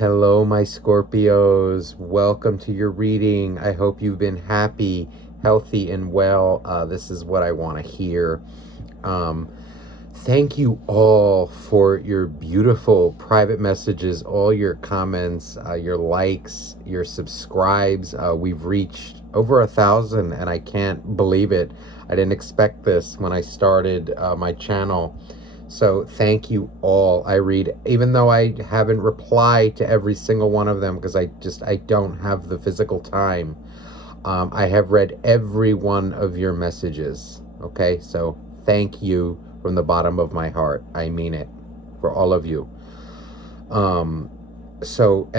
Hello, my Scorpios. Welcome to your reading. I hope you've been happy, healthy, and well. This is what I want to hear. Thank you all for your beautiful private messages, all your comments, your likes, your subscribes. We've reached over 1,000, and I can't believe it. I didn't expect this when I started my channel. So thank you all. I read, even though I haven't replied to every single one of them because I don't have the physical time. I have read every one of your messages. Okay, so thank you from the bottom of my heart. I mean it, for all of you. And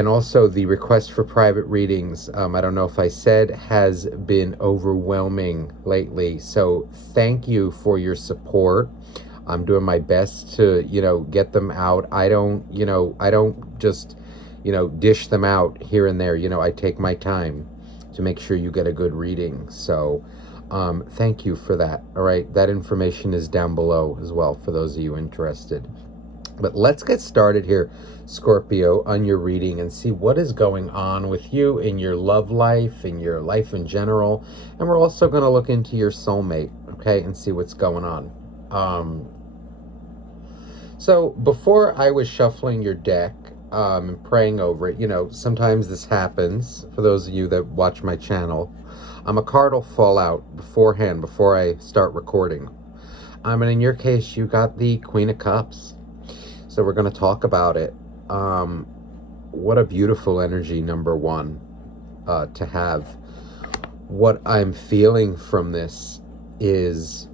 also the request for private readings, I don't know if I said, has been overwhelming lately. So thank you for your support. I'm doing my best to, get them out. I don't just, dish them out here and there. I take my time to make sure you get a good reading. So thank you for that. All right. That information is down below as well for those of you interested. But let's get started here, Scorpio, on your reading and see what is going on with you in your love life, in your life in general. And we're also going to look into your soulmate, okay, and see what's going on. So before I was shuffling your deck and praying over it, sometimes this happens for those of you that watch my channel. A card will fall out beforehand, before I start recording. And in your case, you got the Queen of Cups. So we're going to talk about it. What a beautiful energy, number one, to have. What I'm feeling from this is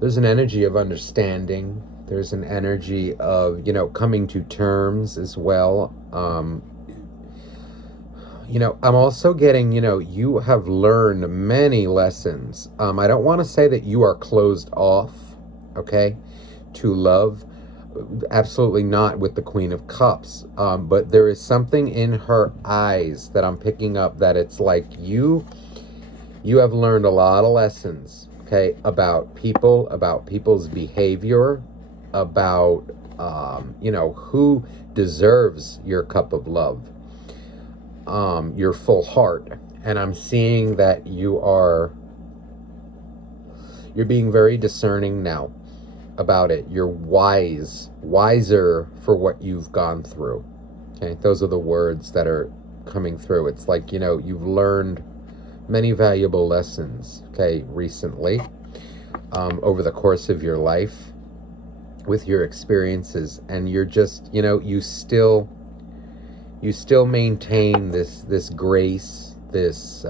there's an energy of understanding. There's an energy of, coming to terms as well. I'm also getting, you have learned many lessons. I don't want to say that you are closed off, okay, to love. Absolutely not with the Queen of Cups. But there is something in her eyes that I'm picking up that it's like you have learned a lot of lessons. Okay, about people, about people's behavior, about, who deserves your cup of love, your full heart. And I'm seeing that you're being very discerning now about it. You're wiser for what you've gone through. Okay, those are the words that are coming through. It's like, you've learned many valuable lessons, okay, recently, over the course of your life, with your experiences, and you're just, you still maintain this grace, this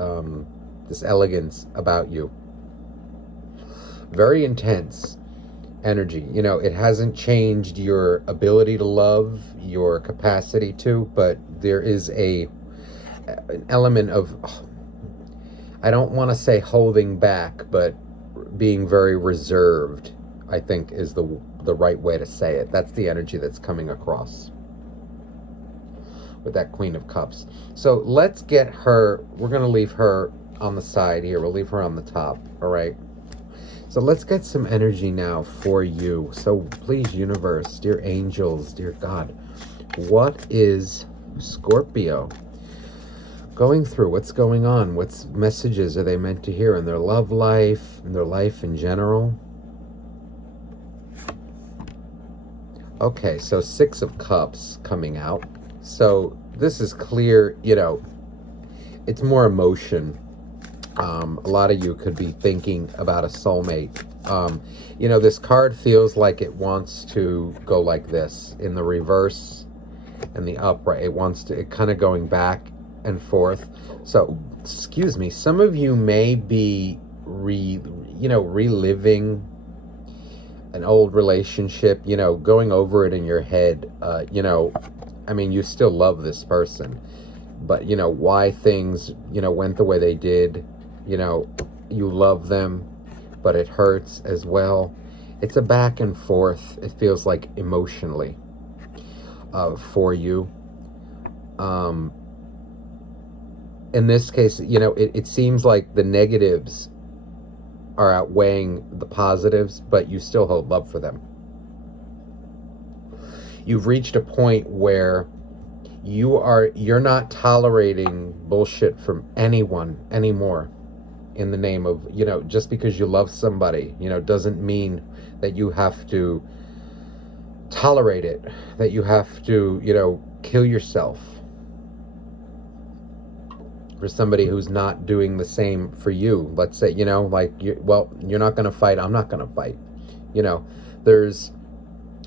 elegance about you. Very intense energy. It hasn't changed your ability to love, your capacity to, but there is an element of, I don't want to say holding back, but being very reserved, I think, is the right way to say it. That's the energy that's coming across with that Queen of Cups. So let's get her, we're going to leave her on the side here. We'll leave her on the top, all right? So let's get some energy now for you. So please, universe, dear angels, dear God, what is Scorpio going through? What's going on? What messages are they meant to hear in their love life, in their life in general? Okay, so 6 of Cups coming out. So this is clear, it's more emotion. A lot of you could be thinking about a soulmate. This card feels like it wants to go like this in the reverse and the upright. It kind of going back and forth. So, excuse me, some of you may be reliving an old relationship, going over it in your head. You still love this person, but why things, went the way they did. You love them, but it hurts as well. It's a back and forth, it feels like, emotionally, for you. In this case, it seems like the negatives are outweighing the positives, but you still hold love for them. You've reached a point where You're not tolerating bullshit from anyone anymore in the name of, just because you love somebody, doesn't mean that you have to tolerate it, that you have to, kill yourself for somebody who's not doing the same for you. Let's say, you're not going to fight, I'm not going to fight. There's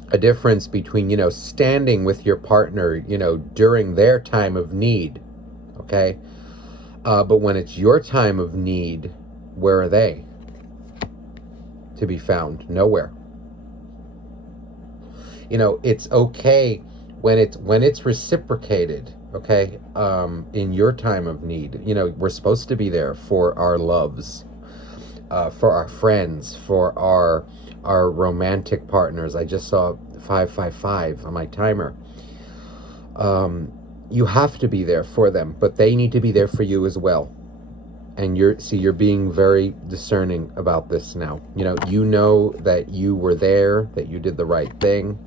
a difference between, standing with your partner, during their time of need, okay? But when it's your time of need, where are they to be found? Nowhere. It's okay when it's reciprocated, okay? In your time of need, we're supposed to be there for our loves, for our friends, for our romantic partners. I just saw 555 on my timer. You have to be there for them, but they need to be there for you as well. And you're being very discerning about this now. You know that you were there, that you did the right thing,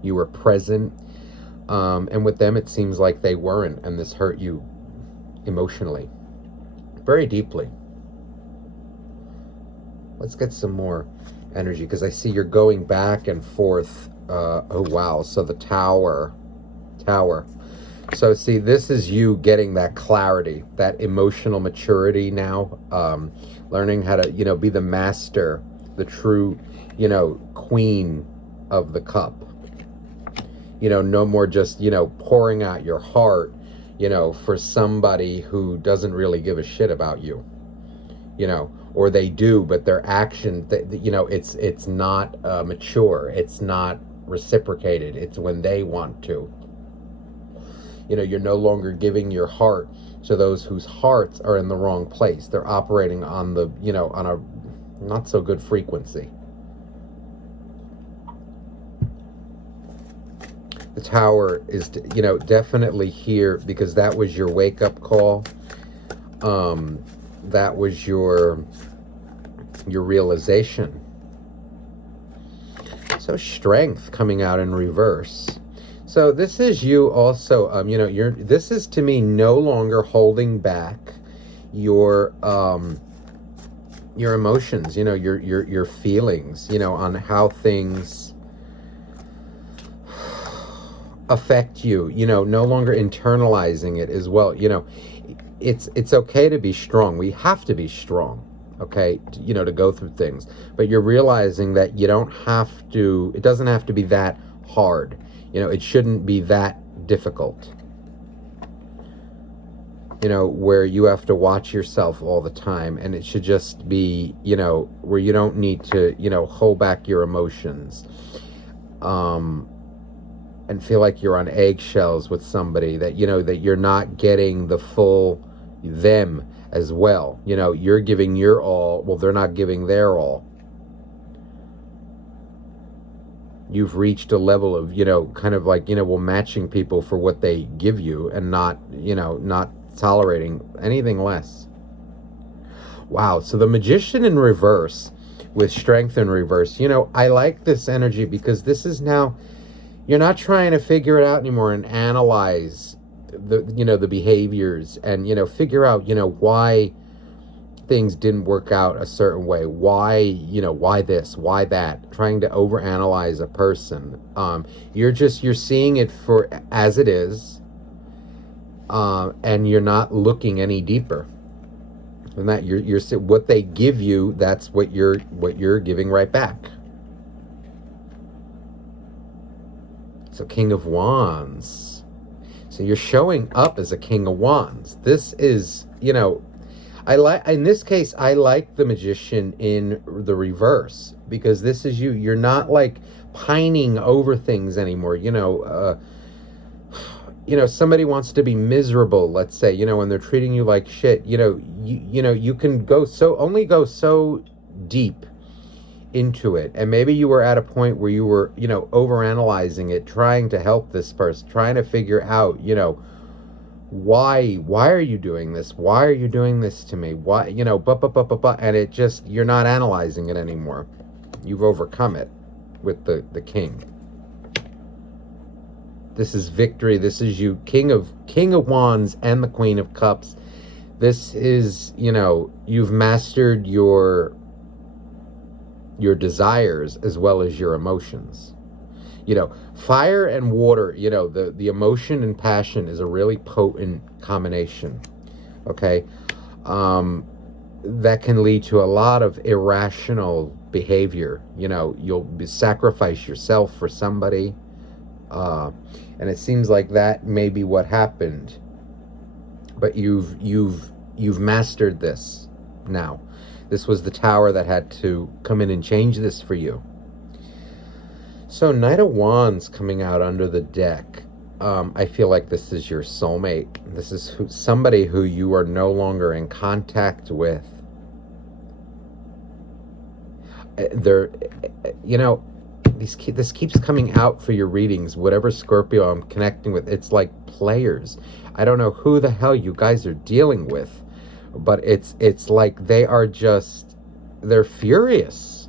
you were present, and with them it seems like they weren't, and this hurt you emotionally, very deeply. Let's get some more energy, because I see you're going back and forth. Oh wow, so the tower. So see, this is you getting that clarity, that emotional maturity now, learning how to, be the master, the true, queen of the cup. No more just, pouring out your heart, for somebody who doesn't really give a shit about you, or they do, but their action, it's not mature. It's not reciprocated. It's when they want to. You're no longer giving your heart to those whose hearts are in the wrong place. They're operating on the, on a not so good frequency. The tower is, definitely here because that was your wake-up call. That was your realization. So strength coming out in reverse. So this is you also, this is to me no longer holding back your emotions, your feelings, on how things affect you, no longer internalizing it as well. It's okay to be strong. We have to be strong, okay, to go through things. But you're realizing that you don't have to, it doesn't have to be that hard. It shouldn't be that difficult. Where you have to watch yourself all the time. And it should just be, where you don't need to, hold back your emotions. And feel like you're on eggshells with somebody, that, that you're not getting the full them as well. You're giving your all. Well, they're not giving their all. You've reached a level of, kind of like, matching people for what they give you and not, not tolerating anything less. Wow. So the Magician in reverse with strength in reverse, I like this energy because this is now, you're not trying to figure it out anymore and analyze the behaviors and, figure out, why things didn't work out a certain way. Why, why this, why that, trying to overanalyze a person. You're seeing it for as it is, and you're not looking any deeper than that. You're what they give you, that's what you're giving right back. So King of Wands. So you're showing up as a King of Wands. This is, in this case, I like the Magician in the reverse because this is you. You're not like pining over things anymore. Somebody wants to be miserable, let's say, when they're treating you like shit, you can go so deep into it. And maybe you were at a point where you were, overanalyzing it, trying to help this person, trying to figure out, why are you doing this? Why are you doing this to me? Why, and it just, you're not analyzing it anymore. You've overcome it with the king. This is victory. This is you, King of Wands and the Queen of Cups. This is, you've mastered your desires as well as your emotions. Fire and water, the emotion and passion is a really potent combination. Okay? That can lead to a lot of irrational behavior. You'll sacrifice yourself for somebody. And it seems like that may be what happened. But you've mastered this now. This was the Tower that had to come in and change this for you. So Knight of Wands coming out under the deck. I feel like this is your soulmate. This is somebody who you are no longer in contact with. This keeps coming out for your readings. Whatever Scorpio I'm connecting with, it's like players. I don't know who the hell you guys are dealing with, but it's like they're furious.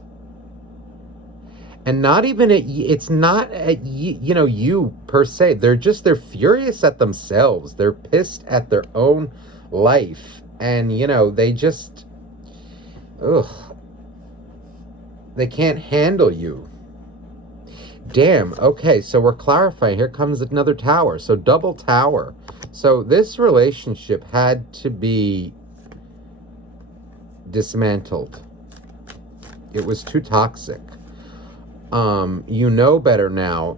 And not even it's not at you per se. They're furious at themselves. They're pissed at their own life. And, they just, they can't handle you. Damn. Okay, so we're clarifying. Here comes another Tower. So double Tower. So this relationship had to be dismantled. It was too toxic. You know better now,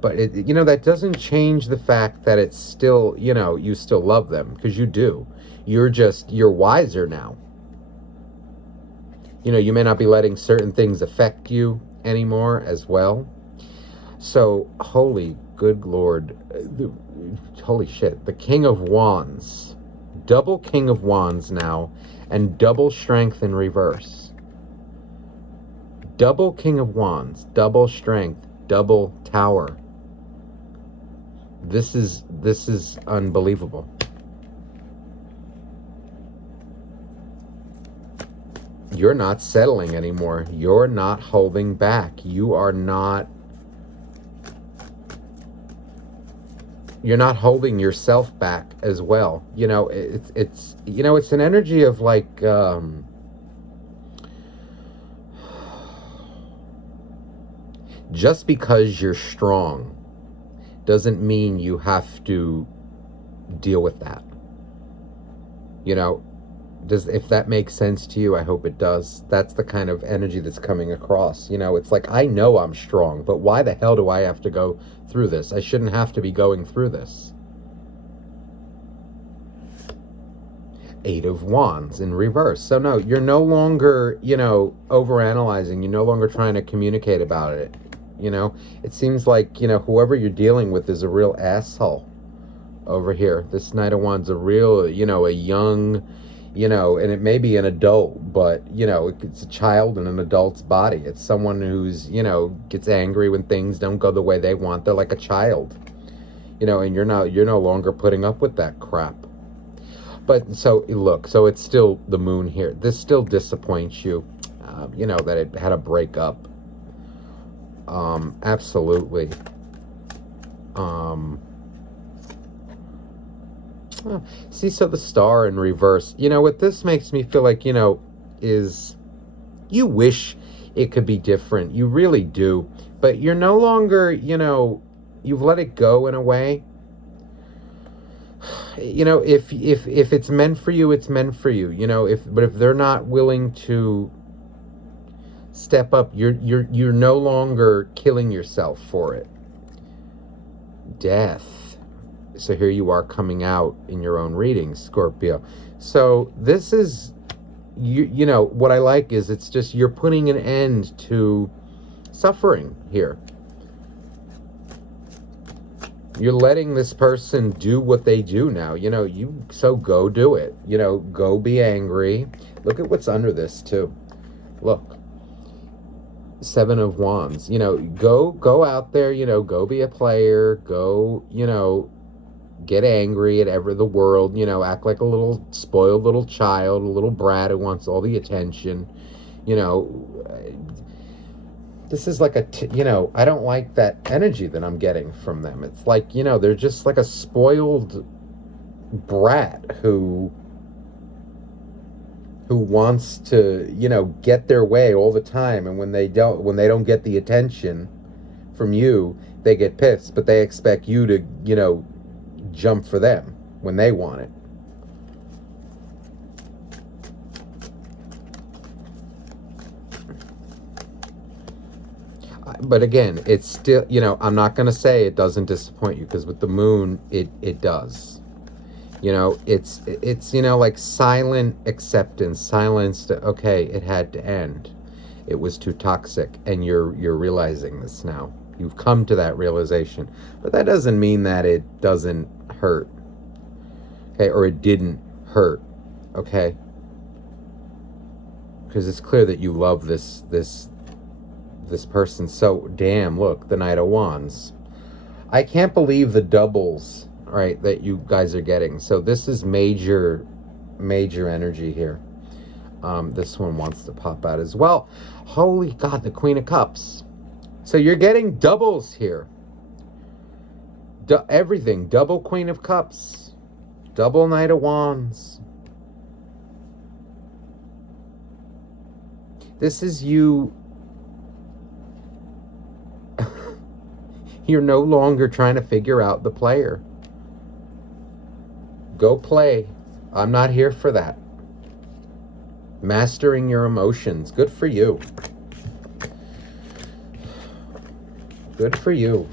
but that doesn't change the fact that it's still, you still love them, because you do. You're wiser now. You may not be letting certain things affect you anymore as well. So, holy good Lord, holy shit, the King of Wands, double King of Wands now, and double Strength in reverse. Double King of Wands, double Strength, double Tower. This is unbelievable. You're not settling anymore. You're not holding back. You're not holding yourself back as well. It's an energy of like, just because you're strong doesn't mean you have to deal with that. If that makes sense to you, I hope it does. That's the kind of energy that's coming across. It's like, I know I'm strong, but why the hell do I have to go through this? I shouldn't have to be going through this. Eight of Wands in reverse. So no, you're no longer, overanalyzing. You're no longer trying to communicate about it. It seems like, whoever you're dealing with is a real asshole over here. This Knight of Wands, a real, a young, and it may be an adult, but, it's a child in an adult's body. It's someone who's, gets angry when things don't go the way they want. They're like a child, and you're no longer putting up with that crap. But so look, so it's still the Moon here. This still disappoints you, that it had a breakup. Absolutely. See, so the Star in reverse, what this makes me feel like, is you wish it could be different. You really do. But you're no longer, you've let it go in a way. If it's meant for you, it's meant for you. But if they're not willing to step up, you're no longer killing yourself for it. Death. So here you are coming out in your own reading, Scorpio. So this is, what I like is it's just you're putting an end to suffering here. You're letting this person do what they do now. So go do it. Go be angry. Look at what's under this too. Look. Seven of Wands. Go out there, go be a player. Go, get angry at the world, act like a little spoiled little child, a little brat who wants all the attention, This is like I don't like that energy that I'm getting from them. It's like, they're just like a spoiled brat who wants to, get their way all the time, and when they don't get the attention from you, they get pissed, but they expect you to, jump for them when they want it. But again, it's still, I'm not going to say it doesn't disappoint you, because with the moon, it does. It's like silent acceptance, silence to, okay, it had to end. It was too toxic, and you're realizing this now. You've come to that realization. But that doesn't mean that it doesn't hurt. Okay, or it didn't hurt. Okay? Because it's clear that you love this person so damn. Look, the Knight of Wands. I can't believe the doubles, right, that you guys are getting. So this is major energy here. This one wants to pop out as well. Holy God, the Queen of Cups. So you're getting doubles here. Everything. Double Queen of Cups. Double Knight of Wands. This is you. You're no longer trying to figure out the player. Go play. I'm not here for that. Mastering your emotions. Good for you. Good for you.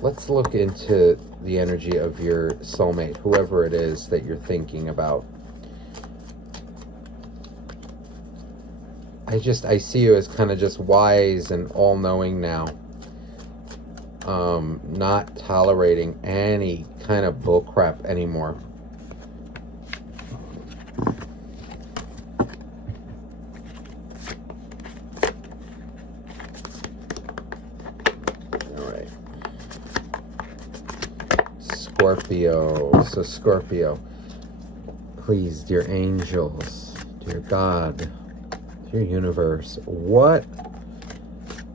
Let's look into the energy of your soulmate, whoever it is that you're thinking about. I see you as kind of just wise and all-knowing now. Not tolerating any kind of bullcrap anymore. All right. Scorpio. So Scorpio, please, dear angels, dear God, dear universe, what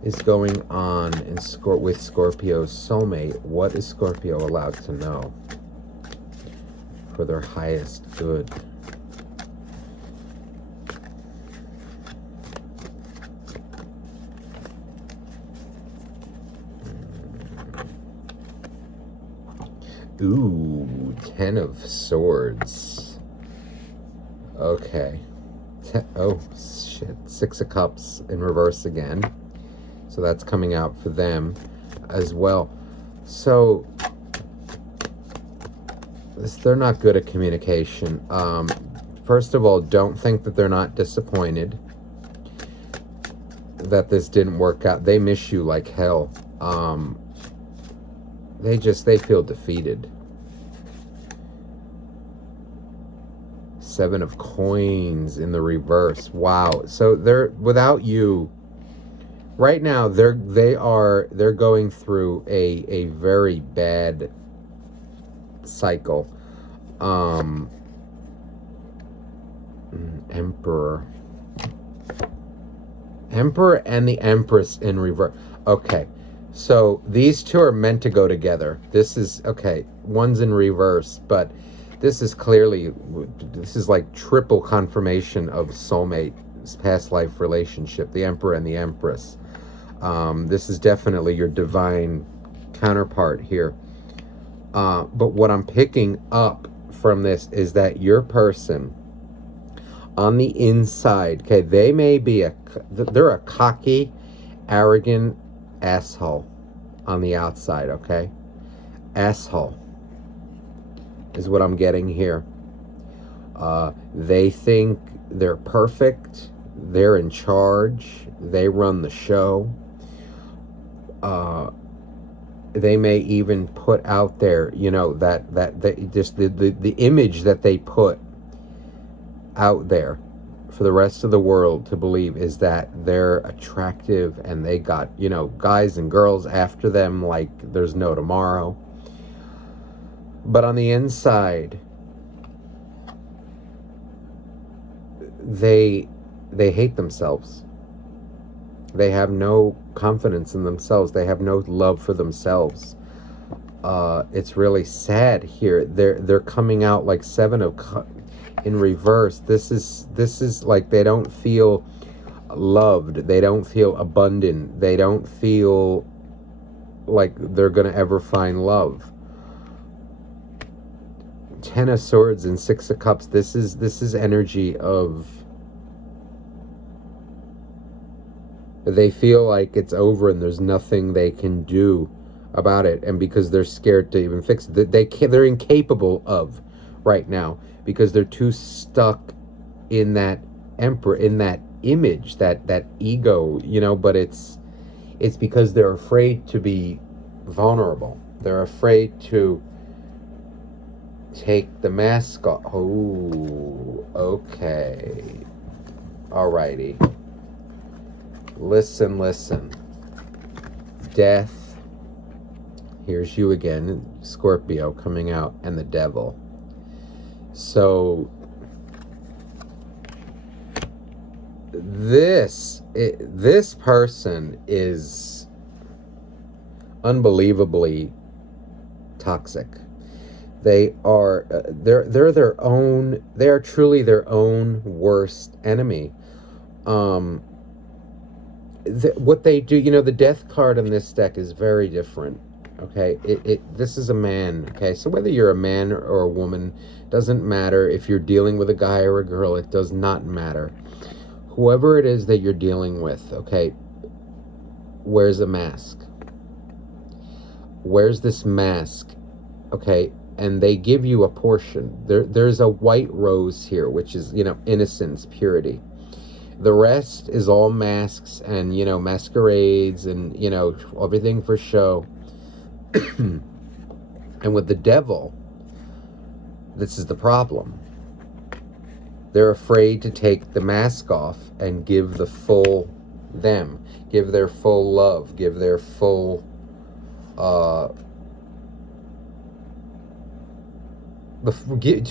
is going on with Scorpio's soulmate? What is Scorpio allowed to know for their highest good? Ooh, 10 of Swords. Okay. Oh, shit. 6 of Cups in reverse again. So that's coming out for them as well. So they're not good at communication. First of all, don't think that they're not disappointed that this didn't work out. They miss you like hell. They feel defeated. 7 of Coins in the reverse. Wow. So they're without you. Right now, they're going through a very bad cycle. Emperor and the Empress in reverse. Okay, so these two are meant to go together. This is okay. One's in reverse, but this is like triple confirmation of soulmate's past life relationship. The Emperor and the Empress. This is definitely your divine counterpart here. But what I'm picking up from this is that your person on the inside, okay, they may be they're a cocky, arrogant asshole on the outside, okay? Asshole is what I'm getting here. They think they're perfect. They're in charge. They run the show. They may even put out there, that just the image that they put out there for the rest of the world to believe is that they're attractive and they got, guys and girls after them like there's no tomorrow. But on the inside, they hate themselves. They have no confidence in themselves. They have no love for themselves. It's really sad here. They're coming out like in reverse. This is like they don't feel loved. They don't feel abundant. They don't feel like they're gonna ever find love. Ten of Swords and Six of Cups. This is energy of, they feel like it's over and there's nothing they can do about it, and because they're scared to even fix it, they're incapable of right now, because they're too stuck in that emperor, in that image, that ego, but it's because they're afraid to be vulnerable. They're afraid to take the mask off. Oh, okay. Alrighty. Listen. Death. Here's you again, Scorpio, coming out, and the Devil. So this person is unbelievably toxic. They are they're their own. They are truly their own worst enemy. What they do, the Death card in this deck is very different. Okay, this is a man. Okay, so whether you're a man or a woman, doesn't matter. If you're dealing with a guy or a girl, it does not matter. Whoever it is that you're dealing with, okay, wears a mask. Wears this mask, okay, and they give you a portion. There's a white rose here, which is, innocence, purity. The rest is all masks and, masquerades and, everything for show. And with the Devil, this is the problem. They're afraid to take the mask off and give the full them, give their full love, give their full to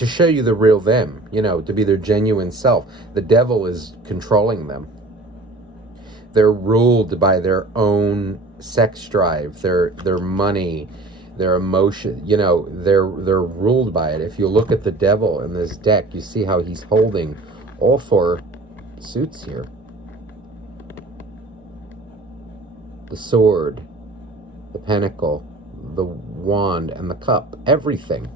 show you the real them, to be their genuine self. The Devil is controlling them. They're ruled by their own sex drive, their money, their emotion. They're ruled by it. If you look at the Devil in this deck, you see how he's holding all four suits here. The sword, the pentacle, the wand, and the cup. Everything.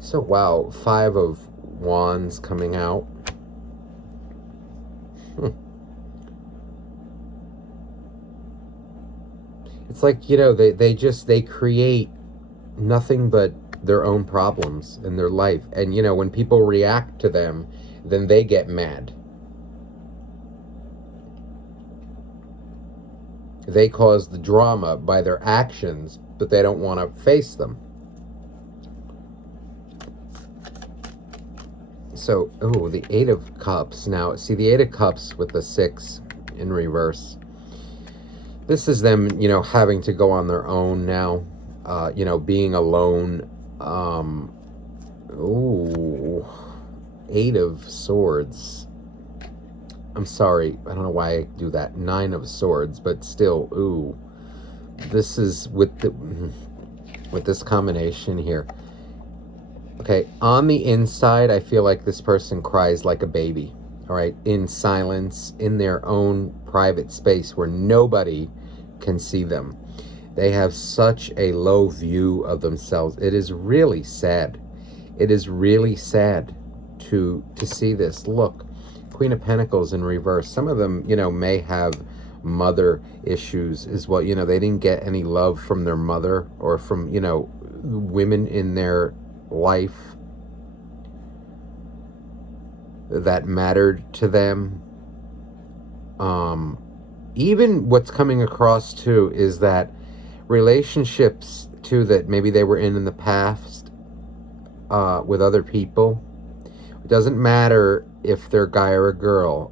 So, wow, 5 of Wands coming out. It's like, they create nothing but their own problems in their life. And, when people react to them, then they get mad. They cause the drama by their actions, but they don't want to face them. So, the 8 of Cups. Now, see, the 8 of Cups with the 6 in reverse. This is them, having to go on their own now. Being alone. 8 of Swords. I'm sorry, I don't know why I do that. 9 of Swords, but still, this is with this combination here. Okay, on the inside, I feel like this person cries like a baby, all right, in silence, in their own private space where nobody can see them. They have such a low view of themselves. It is really sad. It is really sad to see this. Look, Queen of Pentacles in reverse. Some of them, may have mother issues as well. They didn't get any love from their mother or from, women in their life that mattered to them. Even what's coming across too is that relationships too that maybe they were in the past with other people. It doesn't matter if they're a guy or a girl.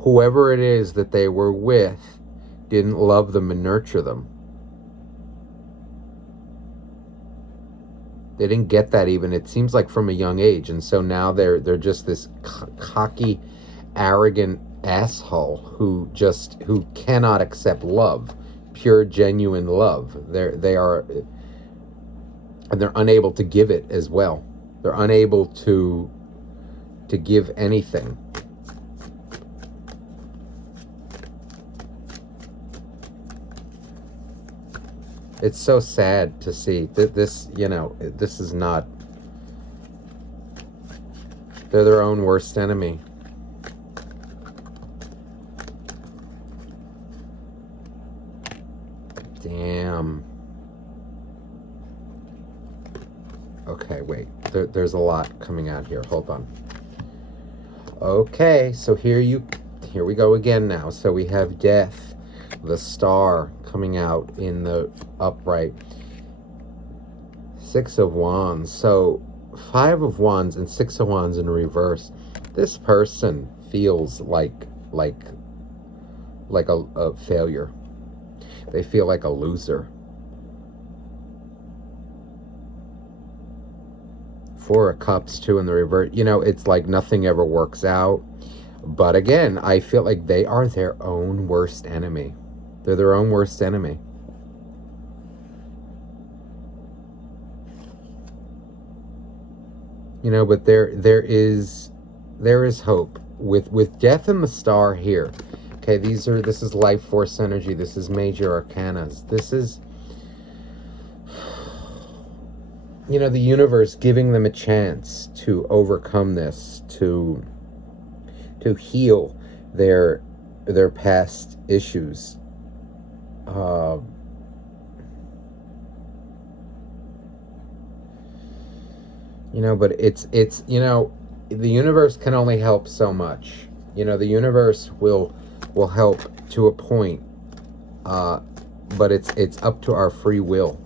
Whoever it is that they were with didn't love them and nurture them. They didn't get that even, it seems like, from a young age. And so now they're just this cocky, arrogant asshole who cannot accept love, pure, genuine love. They are, and they're unable to give it as well. They're unable to give anything. It's so sad to see that this, this is not, they're their own worst enemy. Damn. Okay, wait. There's a lot coming out here. Hold on. Okay, so here we go again now. So we have death, the star coming out in the upright. 6 of Wands. So 5 of Wands and 6 of Wands in reverse. This person feels like a failure. They feel like a loser. 4 of Cups too in the reverse. It's like nothing ever works out. But again, I feel like they are their own worst enemy. They're their own worst enemy. But there is hope with death and the star here. Okay, this is life force energy. This is major arcanas. This is, the universe giving them a chance to overcome this, to heal their past issues. But it's the universe can only help so much. The universe will help to a point, but it's up to our free will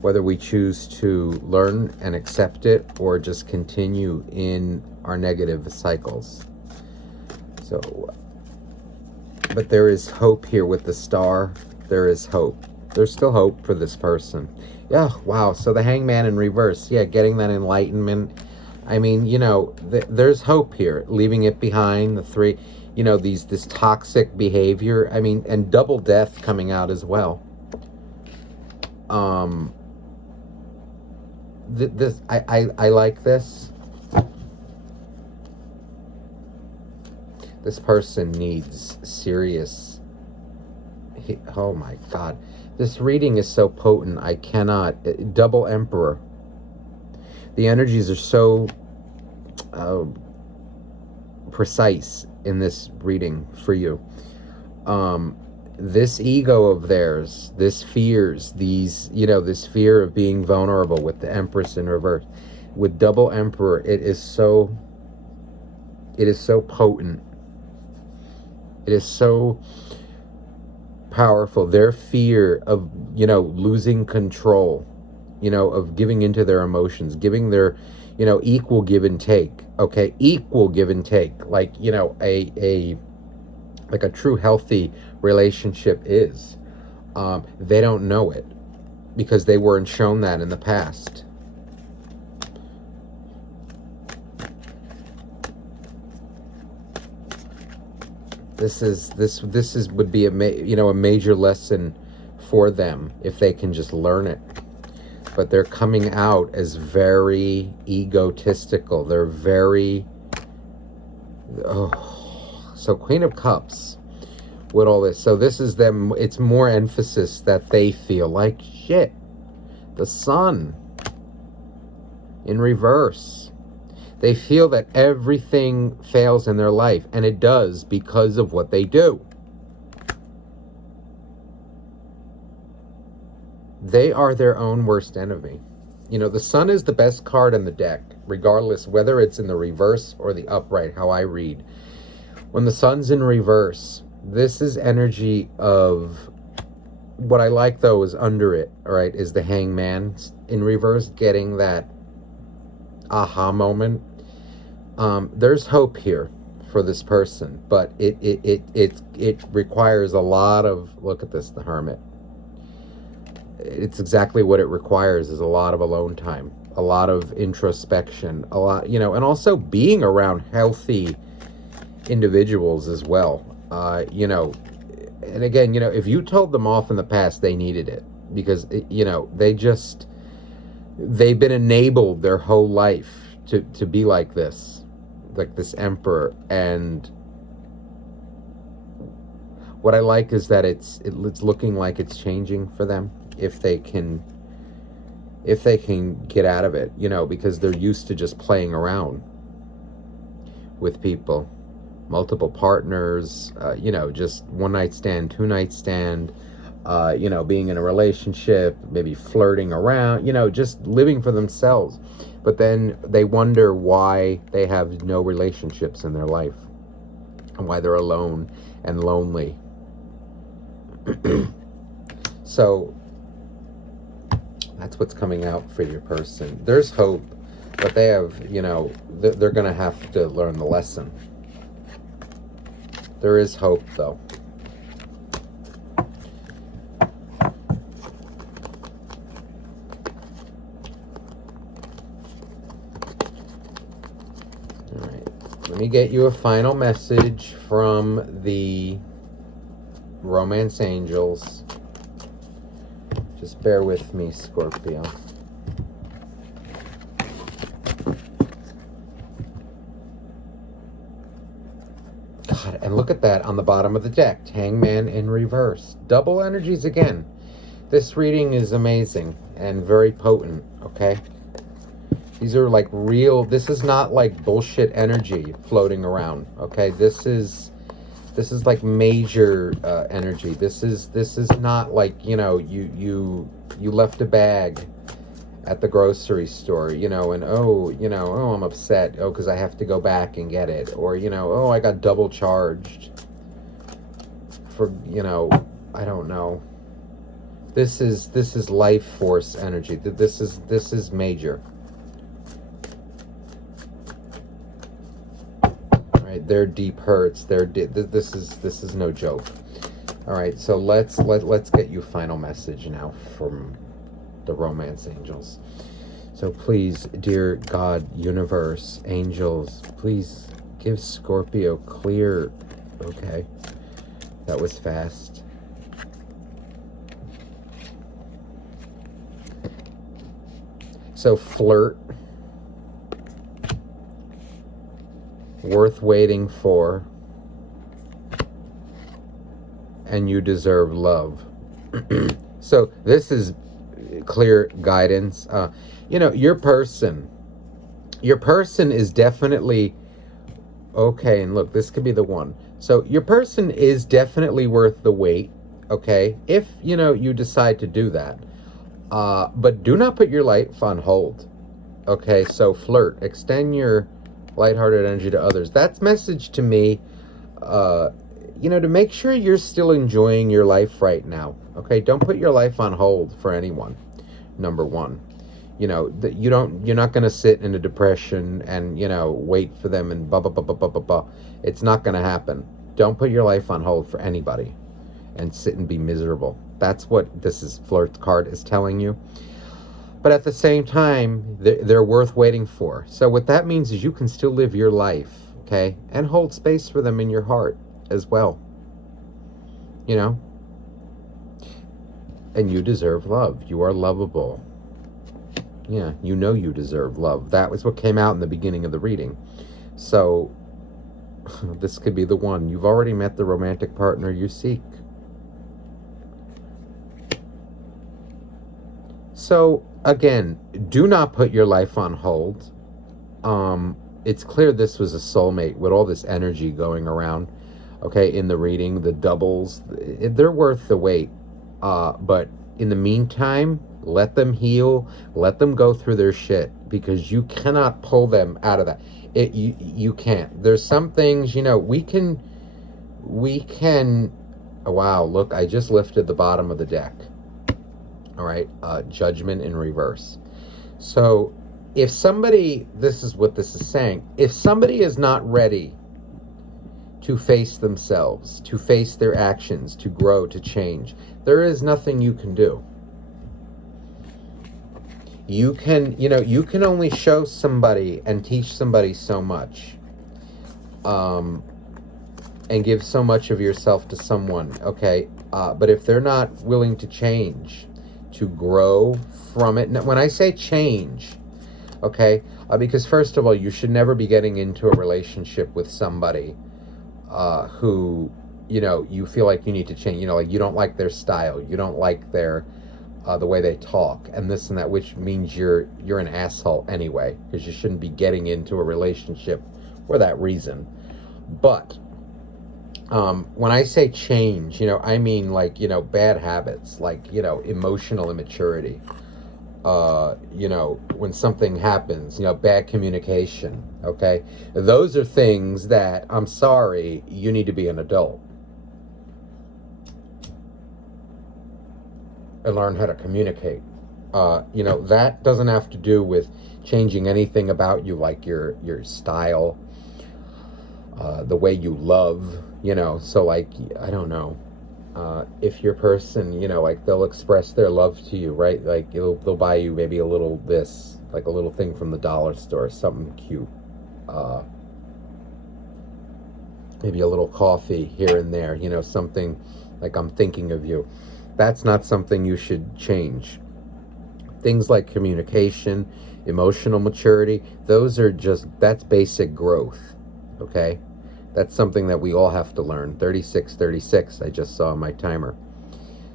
whether we choose to learn and accept it or just continue in our negative cycles. So, but there is hope here with the star. There is hope. There's still hope for this person. Yeah, wow. So the Hangman in reverse. Yeah, getting that enlightenment. I mean, there's hope here. Leaving it behind, the 3, this toxic behavior. I mean, and double death coming out as well. I like this. This person needs serious. Oh my God. This reading is so potent. I cannot. Double Emperor. The energies are so precise in this reading for you. This ego of theirs, this fears, this fear of being vulnerable with the Empress in reverse. With Double Emperor, it is so potent. It is so powerful. Their fear of, losing control, of giving into their emotions, giving their, equal give and take. Okay, equal give and take, like, like a true healthy relationship is. They don't know it because they weren't shown that in the past. This would be a major lesson for them if they can just learn it. But they're coming out as very egotistical. They're very so Queen of Cups with all this. So this is them. It's more emphasis that they feel like shit. The Sun in reverse. They feel that everything fails in their life, and it does because of what they do. They are their own worst enemy. The Sun is the best card in the deck, regardless whether it's in the reverse or the upright, how I read. When the Sun's in reverse, this is energy of, what I like though is under it, all right, is the Hangman in reverse, getting that aha moment. There's hope here for this person, but it requires a lot of, look at this, the Hermit. it's exactly what it requires, is a lot of alone time, a lot of introspection, a lot, and also being around healthy individuals as well. And again, if you told them off in the past, they needed it, because they've been enabled their whole life to be like this emperor. And what I like is that it's looking like it's changing for them, if they can get out of it, because they're used to just playing around with people, multiple partners, just one night stand, two night stand, being in a relationship, maybe flirting around, just living for themselves. But then they wonder why they have no relationships in their life, and why they're alone and lonely. So that's what's coming out for your person. There's hope, but they have, they're going to have to learn the lesson. There is hope, though. All right. Let me get you a final message from the romance angels. Just bear with me, Scorpio. God, and look at that on the bottom of the deck. Hangman in reverse. Double energies again. This reading is amazing and very potent, okay? These are like real, this is not like bullshit energy floating around, okay? This is like major energy. This is not like, you left a bag at the grocery store, and I'm upset, because I have to go back and get it, or I got double charged for, I don't know. This is life force energy. This is major. Their deep hurts. This is no joke. All right, so let's get you final message now from the romance angels. So please, dear God, universe, angels, please give Scorpio clear. Okay, that was fast. So flirt. Worth waiting for, and you deserve love. So this is clear guidance. Your person is definitely okay. And look, this could be the one. So your person is definitely worth the wait, okay, if you decide to do that. But do not put your life on hold. Okay, so flirt, extend your lighthearted energy to others. That's message to me, to make sure you're still enjoying your life right now. Okay, don't put your life on hold for anyone. Number one, you're not going to sit in a depression and wait for them and blah blah blah blah blah blah blah. It's not going to happen. Don't put your life on hold for anybody and sit and be miserable. That's what this flirt card is telling you. But at the same time, they're worth waiting for. So what that means is you can still live your life, okay? And hold space for them in your heart as well. And you deserve love. You are lovable. Yeah, you deserve love. That was what came out in the beginning of the reading. So this could be the one. You've already met the romantic partner you seek. So again, do not put your life on hold. It's clear this was a soulmate with all this energy going around. Okay, in the reading, the doubles, they're worth the wait. But in the meantime, let them heal. Let them go through their shit, because you cannot pull them out of that. You can't. There's some things, we can. Oh, wow, look, I just lifted the bottom of the deck. All right, judgment in reverse. So if somebody, this is what this is saying, if somebody is not ready to face themselves, to face their actions, to grow, to change, there is nothing you can do. You can, you can only show somebody and teach somebody so much, and give so much of yourself to someone, okay? But if they're not willing to change, to grow from it, when I say change, okay, because first of all, you should never be getting into a relationship with somebody who, you feel like you need to change, like you don't like their style, you don't like their the way they talk, and this and that, which means you're an asshole anyway, because you shouldn't be getting into a relationship for that reason. But when I say change, I mean like, bad habits, like, emotional immaturity. When something happens, bad communication, okay? Those are things that, I'm sorry, you need to be an adult and learn how to communicate. That doesn't have to do with changing anything about you, like your style, the way you love, so like, I don't know, if your person, like they'll express their love to you, right? Like they'll buy you maybe a little this, like a little thing from the dollar store, something cute, maybe a little coffee here and there, something like, I'm thinking of you. That's not something you should change. Things like communication, emotional maturity, that's basic growth, okay? That's something that we all have to learn. 36, I just saw on my timer.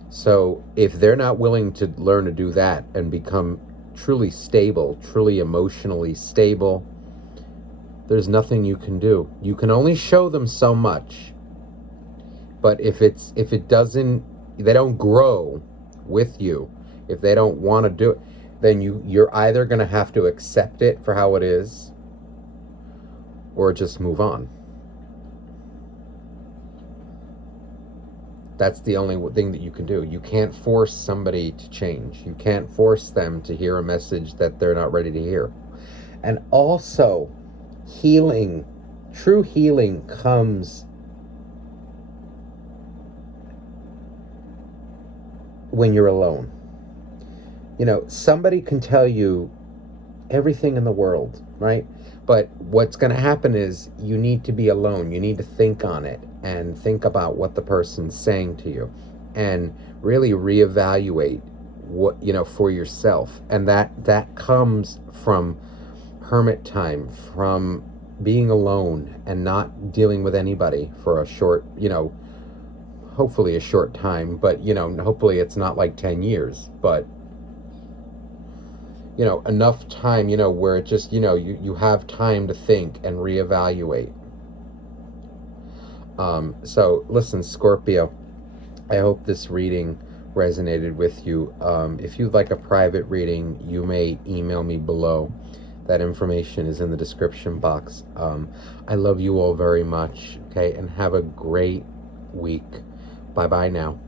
So if they're not willing to learn to do that and become truly stable, truly emotionally stable, there's nothing you can do. You can only show them so much. But if they don't grow with you, if they don't want to do it, then you're either going to have to accept it for how it is, or just move on. That's the only thing that you can do. You can't force somebody to change. You can't force them to hear a message that they're not ready to hear. And also, true healing comes when you're alone. Somebody can tell you everything in the world, right? But what's going to happen is you need to be alone. You need to think on it and think about what the person's saying to you and really reevaluate what, for yourself. And that comes from hermit time, from being alone and not dealing with anybody for a short, hopefully a short time, but, hopefully it's not like 10 years, but, enough time, where it just, you have time to think and reevaluate. So listen, Scorpio, I hope this reading resonated with you. If you'd like a private reading, you may email me below. That information is in the description box. I love you all very much, okay? And have a great week. Bye-bye now.